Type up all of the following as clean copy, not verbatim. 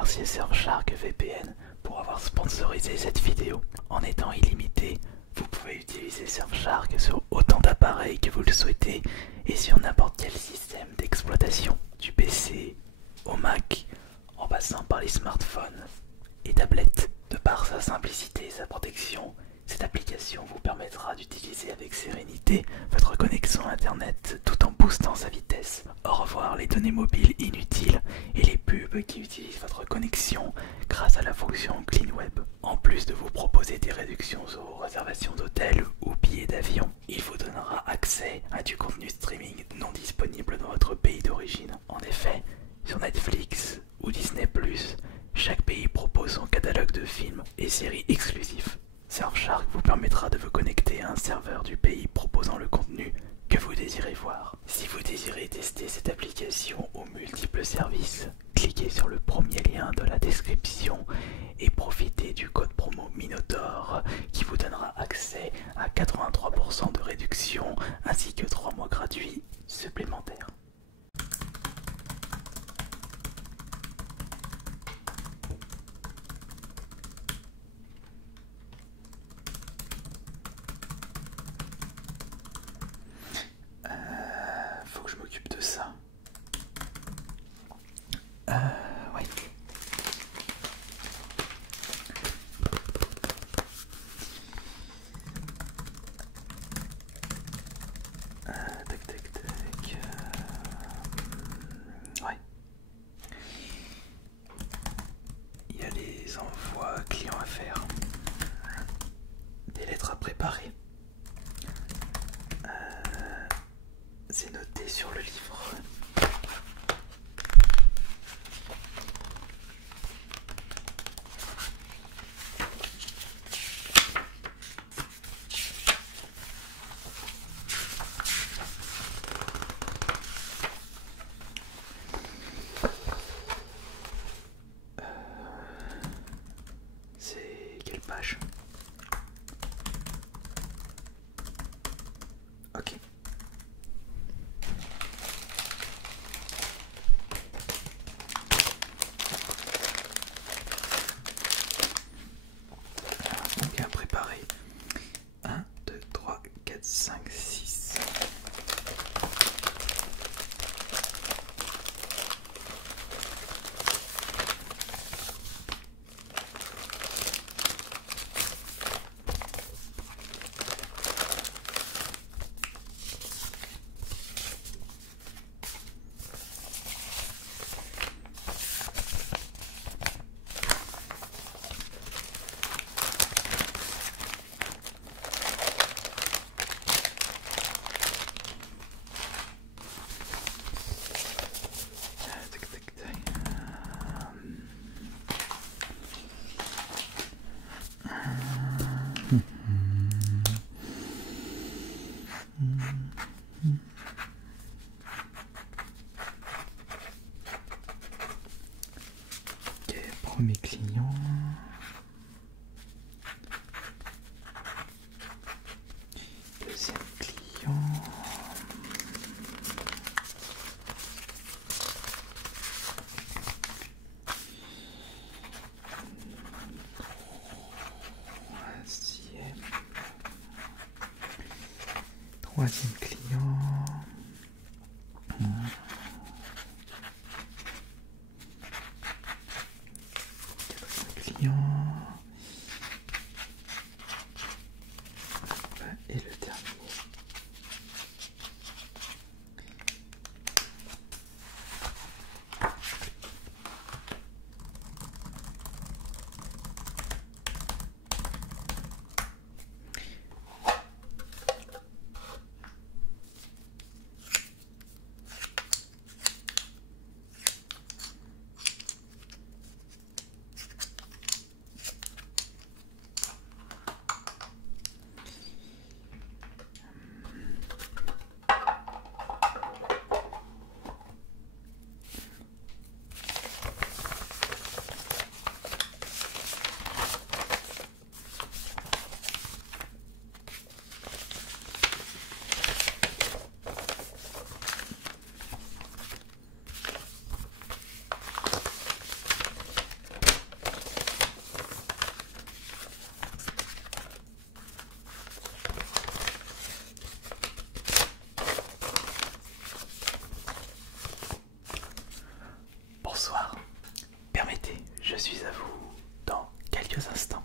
remercier Surfshark VPN pour avoir sponsorisé cette vidéo. En étant illimité, vous pouvez utiliser Surfshark sur autant d'appareils que vous le souhaitez et sur n'importe quel système d'exploitation, du PC au Mac, en passant par les smartphones et tablettes. De par sa simplicité et sa protection, cette application vous permettra d'utiliser avec sérénité votre connexion internet tout en boostant sa vitesse. Au revoir les données mobiles inutiles et les pubs qui utilisent votre connexion grâce à la fonction Clean Web. En plus de vous proposer des réductions aux réservations d'hôtels ou billets d'avion, il vous donnera accès à du contenu streaming non disponible dans votre pays d'origine. En effet, sur Netflix ou Disney+, chaque pays propose son catalogue de films et séries exclusifs. Surfshark vous permettra de vous connecter à un serveur du pays proposant le contenu que vous désirez voir. Si vous désirez tester cette application aux multiples services, cliquez sur le premier lien de la description et profitez du code promo Minotaur qui vous donnera accès à 83% de réduction ainsi que 3 mois gratuits supplémentaires. Faut que je m'occupe de ça. Ouais. Tac tac tac. Ouais. Il y a les envois clients à faire. Des lettres à préparer. C'est noté sur le livre. C'est quelle page? Ok. Bien préparé. 1, 2, 3, 4, 5, 6. Ok, premier client. Deuxième client. Troisième client. Quatrième client. Et le dernier. suis à vous dans quelques instants.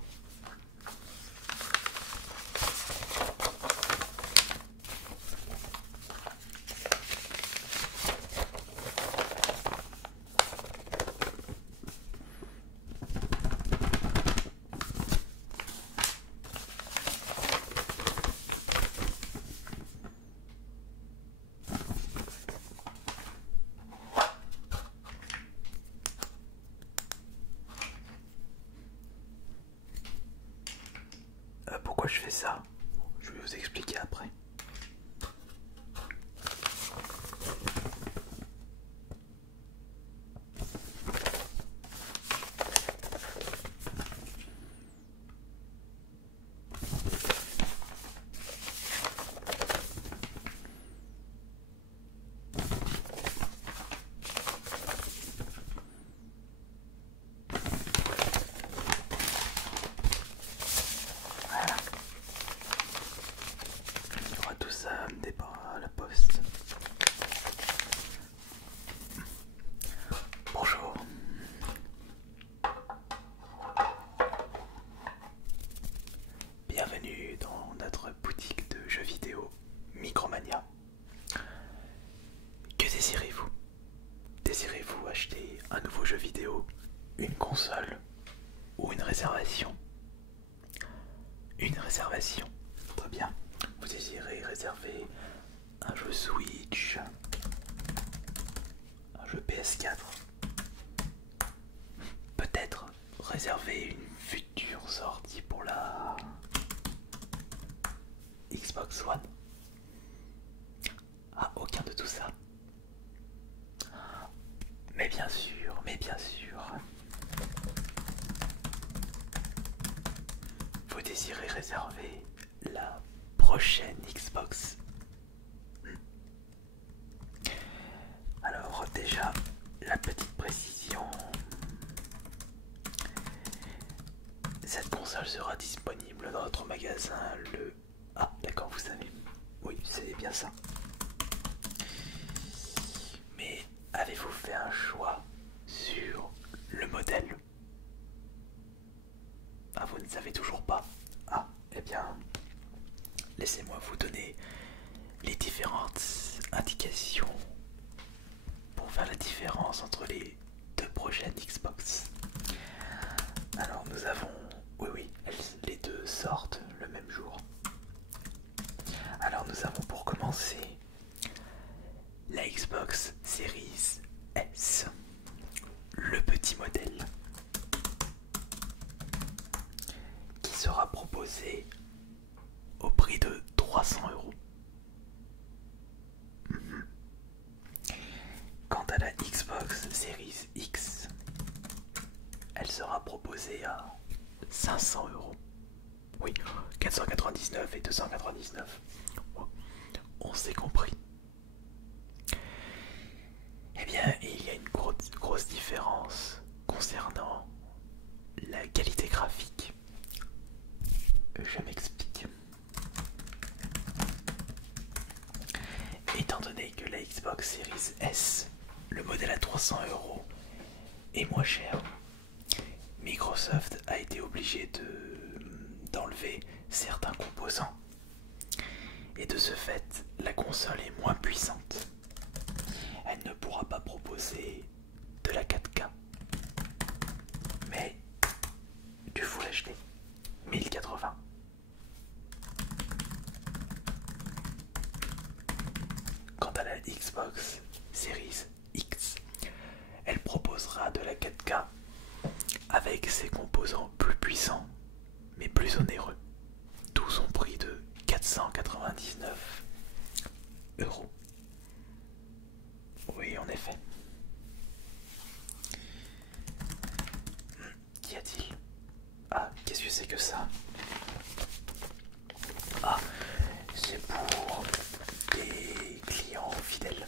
Pourquoi je fais ça? Je vais vous expliquer après. Voilà. Il y aura tout ça à me dépend à la poste. Bonjour. Bienvenue dans notre boutique de jeux vidéo Micromania. Que désirez-vous? Désirez-vous acheter un nouveau jeu vidéo, une console ou une réservation? Une réservation. Très bien. Vous désirez réserver un jeu Switch, un jeu PS4, peut-être réserver une future sortie pour la Xbox One? Ah, aucun de tout ça. Mais bien sûr, mais bien sûr. Vous désirez réserver la prochaine Xbox? Alors déjà, la petite précision. Cette console sera disponible dans notre magasin le... Ah, d'accord, vous savez. Oui, c'est bien ça. Mais avez-vous fait un choix sur le modèle? Ah, vous ne savez toujours pas? Ah, eh bien, laissez-moi vous donner les différentes indications pour faire la différence entre les deux prochaines Xbox. Alors nous avons... Oui, les deux sortent le même jour. Alors nous avons pour commencer la Xbox Series S, le petit modèle, qui sera proposé au prix de 300 €. Quant à la Xbox Series X, elle sera proposée à 500 €. Oui, 499 et 299. On s'est compris. Eh bien, il y a une grosse différence concernant la qualité graphique. Je m'explique. Étant donné que la Xbox Series S, le modèle à 300 €, est moins cher, Microsoft a été obligé d'enlever certains composants. Et de ce fait, la console est moins puissante. Elle ne pourra pas proposer de la 4K, mais du Full HD 1080. Quant à la Xbox Series X, elle proposera de la 4K avec ses composants plus puissants mais plus onéreux, d'où son prix de 499 €. Oui, en effet. Qu'y a-t-il? Ah, qu'est-ce que c'est que ça? Ah, c'est pour des clients fidèles.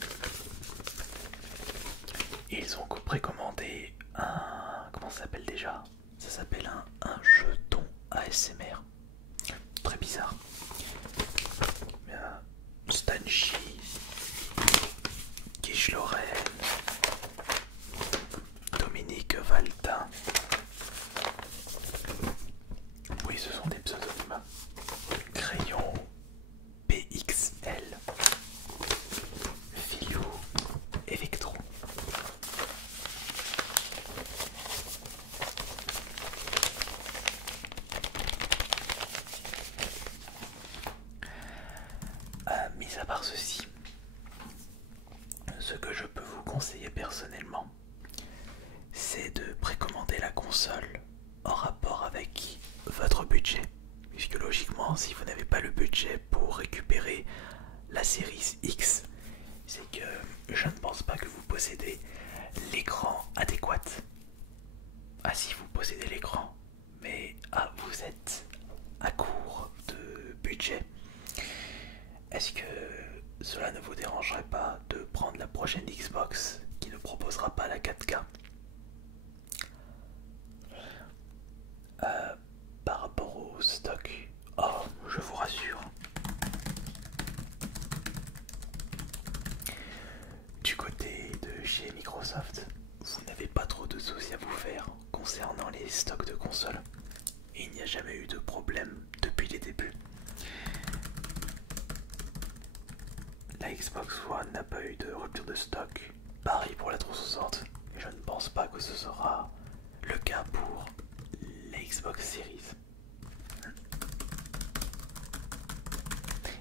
Ils ont précommandé un... Comment ça s'appelle déjà? Ça s'appelle un jeton ASMR. Mis à part ceci, ce que je peux vous conseiller personnellement, c'est de précommander la console en rapport avec votre budget. Puisque logiquement, si vous n'avez pas le budget pour récupérer la série X, c'est que je ne pense pas que vous possédez l'écran adéquat. Ah si, vous possédez l'écran, mais vous êtes à court de budget. Est-ce que cela ne vous dérangerait pas de prendre la prochaine Xbox qui ne proposera pas la 4K? Par rapport au stock, oh, je vous rassure. Du côté de chez Microsoft, vous n'avez pas trop de soucis à vous faire concernant les stocks de consoles. Il n'y a jamais eu de problème depuis les débuts. La Xbox One n'a pas eu de rupture de stock. Pareil pour la 360. Et je ne pense pas que ce sera le cas pour la Xbox Series.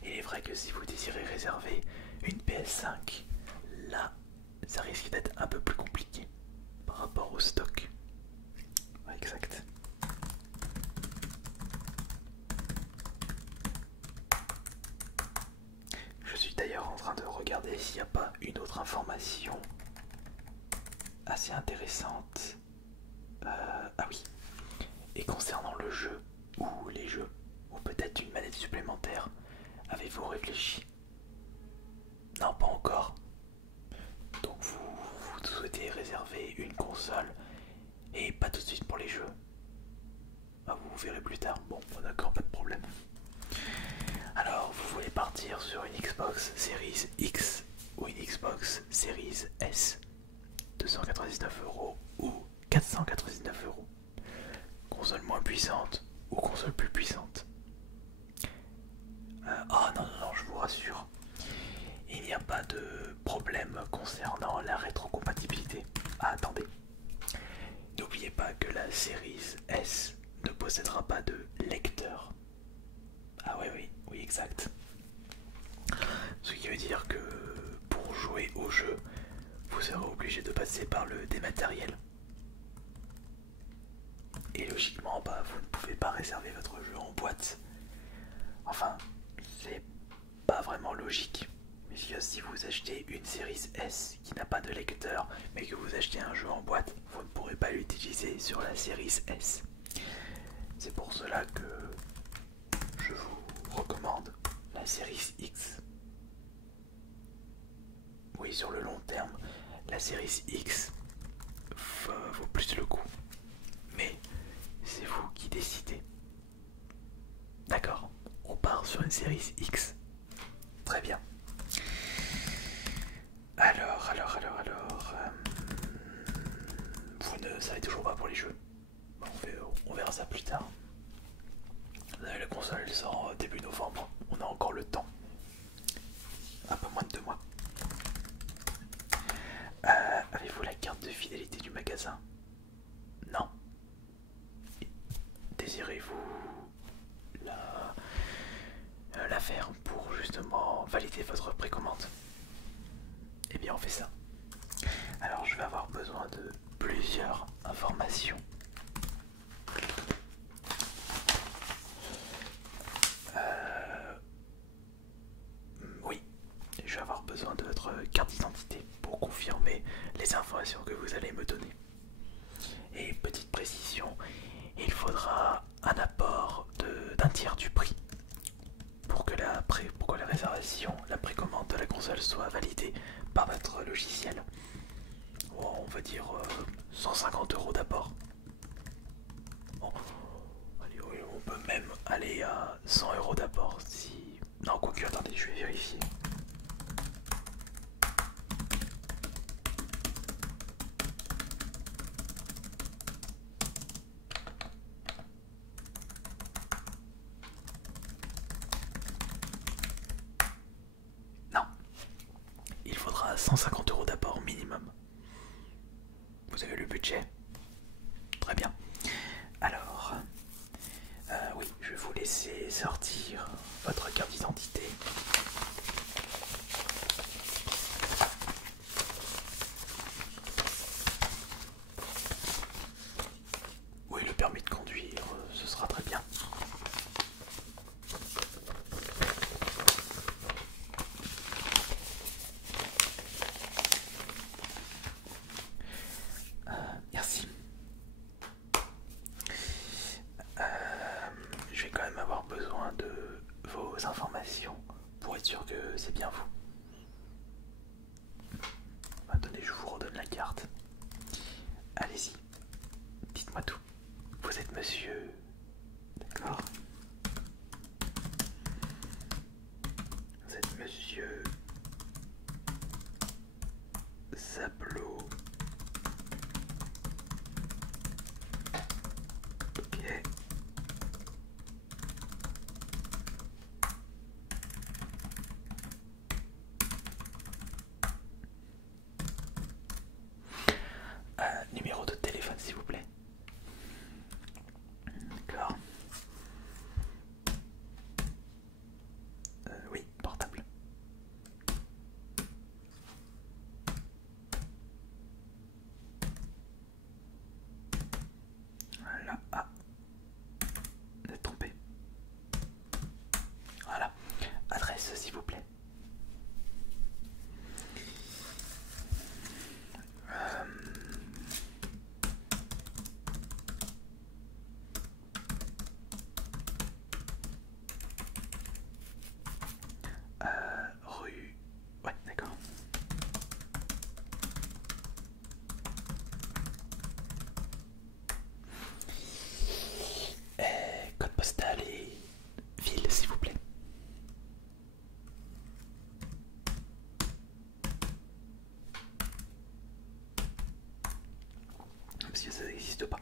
Il est vrai que si vous désirez réserver une PS5, là, ça risque d'être un peu plus compliqué par rapport au stock. Ouais, exact. Je suis d'ailleurs en train de regarder s'il n'y a pas une autre information assez intéressante. Ah oui. Et concernant le jeu, ou les jeux, ou peut-être une manette supplémentaire, avez-vous réfléchi? Non, pas encore. Donc vous souhaitez réserver une console et pas tout de suite pour les jeux? Ah, vous verrez plus tard. Bon, d'accord, pas de problème. Alors, vous voulez partir sur une Xbox Series X ou une Xbox Series S, 299 € ou 499 €. Console moins puissante ou console plus puissante? Oh non, non, non, je vous rassure. Il n'y a pas de problème concernant la rétrocompatibilité. Ah, attendez. N'oubliez pas que la Series S ne possédera pas de lecteur. Ah oui, oui, oui, exact. Ce qui veut dire que pour jouer au jeu, vous serez obligé de passer par le dématériel. Et logiquement, vous ne pouvez pas réserver votre jeu en boîte. Enfin, c'est pas vraiment logique. Puisque si vous achetez une Series S qui n'a pas de lecteur, mais que vous achetez un jeu en boîte, vous ne pourrez pas l'utiliser sur la Series S. C'est pour cela que je vous recommande la Series X. Oui, sur le long terme, la Series X vaut plus le coup. Mais c'est vous qui décidez. D'accord, on part sur une Series X. Très bien. Alors, vous ne savez toujours pas pour les jeux. On verra ça plus tard. La console elle sort début novembre, on a encore le temps. Un peu moins de 2 mois. Avez-vous la carte de fidélité du magasin? Non. Désirez-vous la faire pour justement valider votre précommande? Eh bien on fait ça. Alors je vais avoir besoin de plusieurs informations. Oui, je vais avoir besoin de votre carte d'identité pour confirmer les informations que vous allez me donner. Et petite précision, il faudra un apport d'un tiers du prix pour que la réservation, la précommande de la console soit validée par notre logiciel. On va dire 150 € d'apport. Bon, allez, oui, on peut même aller à 100 € d'apport si... Non, quoique, attendez, je vais vérifier. Non, il faudra 150 € d'apport minimum. Vous avez le budget? Très bien. Alors, oui, je vais vous laisser sortir votre carte d'identité. vos informations pour être sûr que c'est bien vous. Attendez, je vous redonne la carte. Allez-y, dites-moi tout. Vous êtes monsieur... D'accord. Vous êtes monsieur... Zablot. Ok. Numéro de téléphone s'il vous plaît. D'accord. Oui, portable. Voilà. Ah. Vous êtes trompé. Voilà. Adresse s'il vous plaît. Rue... Ouais, d'accord. Code postal et ville s'il vous plaît. Parce que ça n'existe pas.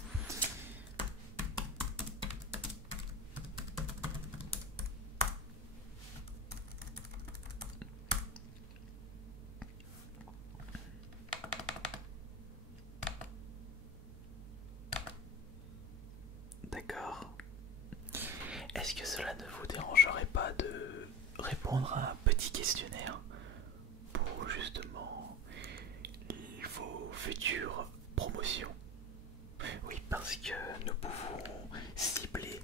D'accord. Est-ce que cela ne vous dérangerait pas de répondre à un petit questionnaire pour justement vos futures promotions? Oui, parce que nous pouvons cibler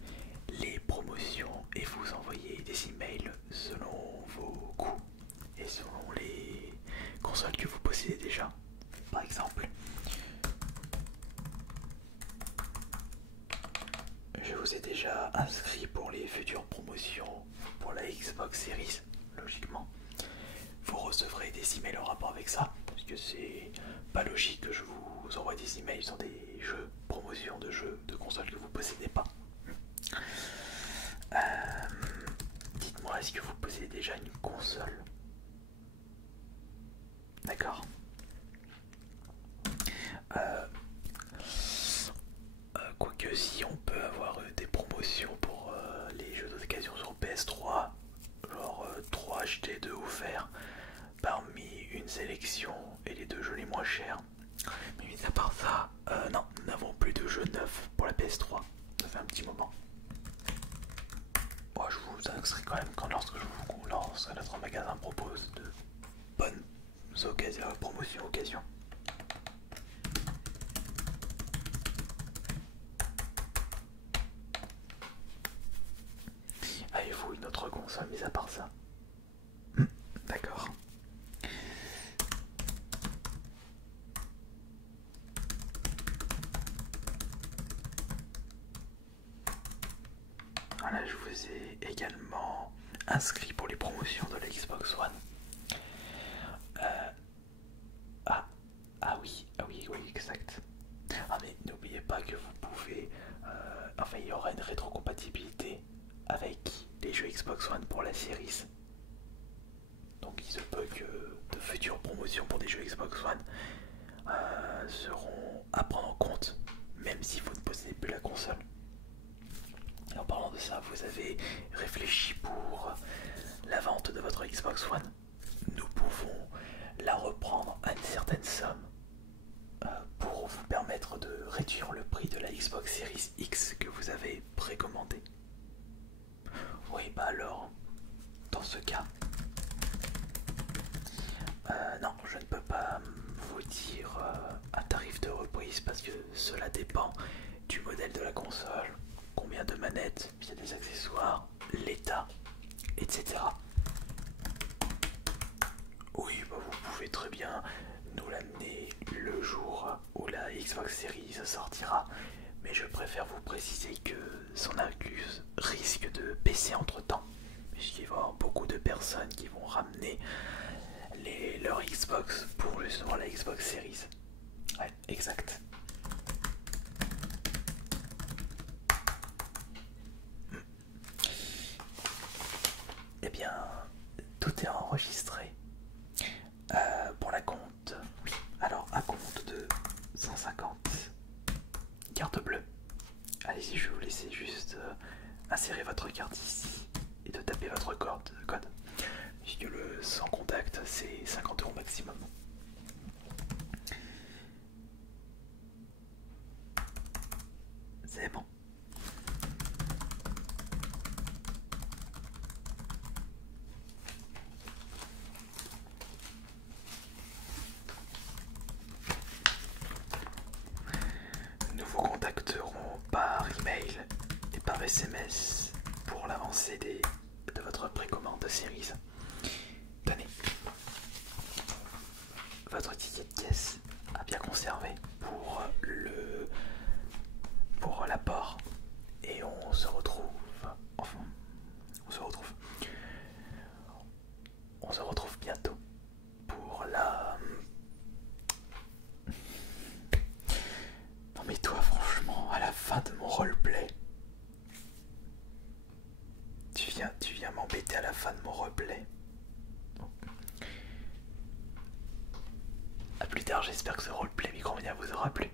les promotions et vous envoyer des emails selon vos goûts et selon les consoles que vous possédez déjà. Par exemple, je vous ai déjà inscrit pour les futures promotions pour la Xbox Series, logiquement. Vous recevrez des emails en rapport avec ça, parce que c'est pas logique que je vous envoie des emails sur des jeux, promotions de jeux, de consoles que vous possédez pas. Dites-moi, est-ce que vous possédez déjà une console? D'accord. Quoique si on peut avoir des promotions pour les jeux d'occasion sur PS3, genre 3 achetés 2 offerts parmi une sélection et les deux jeux les moins chers. Mais mis à part ça, non, nous n'avons plus de jeux neufs pour la PS3. Ça fait un petit moment. Moi, je vous inscris quand même lorsque notre magasin propose de bonnes occasions, promotions occasions. Avez-vous une autre console mis à part ça? D'accord. Voilà, je vous ai également inscrit pour les promotions de la Xbox One. Oui, exact. Ah mais n'oubliez pas que vous pouvez... enfin, il y aura une rétrocompatibilité avec les jeux Xbox One pour la Series. Donc il se peut que de futures promotions pour des jeux Xbox One seront à prendre en compte, même si vous ne possédez plus la console. Et en parlant de ça, vous avez réfléchi pour la vente de votre Xbox One. Nous pouvons la reprendre à une certaine somme pour vous permettre de réduire le prix de la Xbox Series X que vous avez précommandé. Oui, bah alors, dans ce cas, non, je ne peux pas vous dire un tarif de reprise parce que cela dépend du modèle de la console, combien de manettes, il y a des accessoires, l'état, etc. Oui, bah vous pouvez très bien nous l'amener le jour où la Xbox Series sortira, mais je préfère vous préciser que son incluse risque de baisser entre temps. puisqu'il va y avoir beaucoup de personnes qui vont ramener leur Xbox pour justement la Xbox Series. Ouais, exact. Eh bien, tout est enregistré. Pour la compte, oui. Alors, à compte de 150 carte bleue. Allez-y, je vais vous laisser juste insérer votre carte ici et de taper votre code. Puisque le sans contact, c'est 50 € maximum. C'est bon. Nous vous contacterons par email et par SMS pour l'avancée de votre précommande de Series. Tenez, votre ticket de caisse à bien conserver pour l'apport. Et on se retrouve. Enfin, on se retrouve bientôt pour la. Non mais toi franchement, à la fin de mon roleplay, tu viens m'embêter à la fin de mon roleplay. A plus tard, j'espère que ce roleplay Micromania vous aura plu.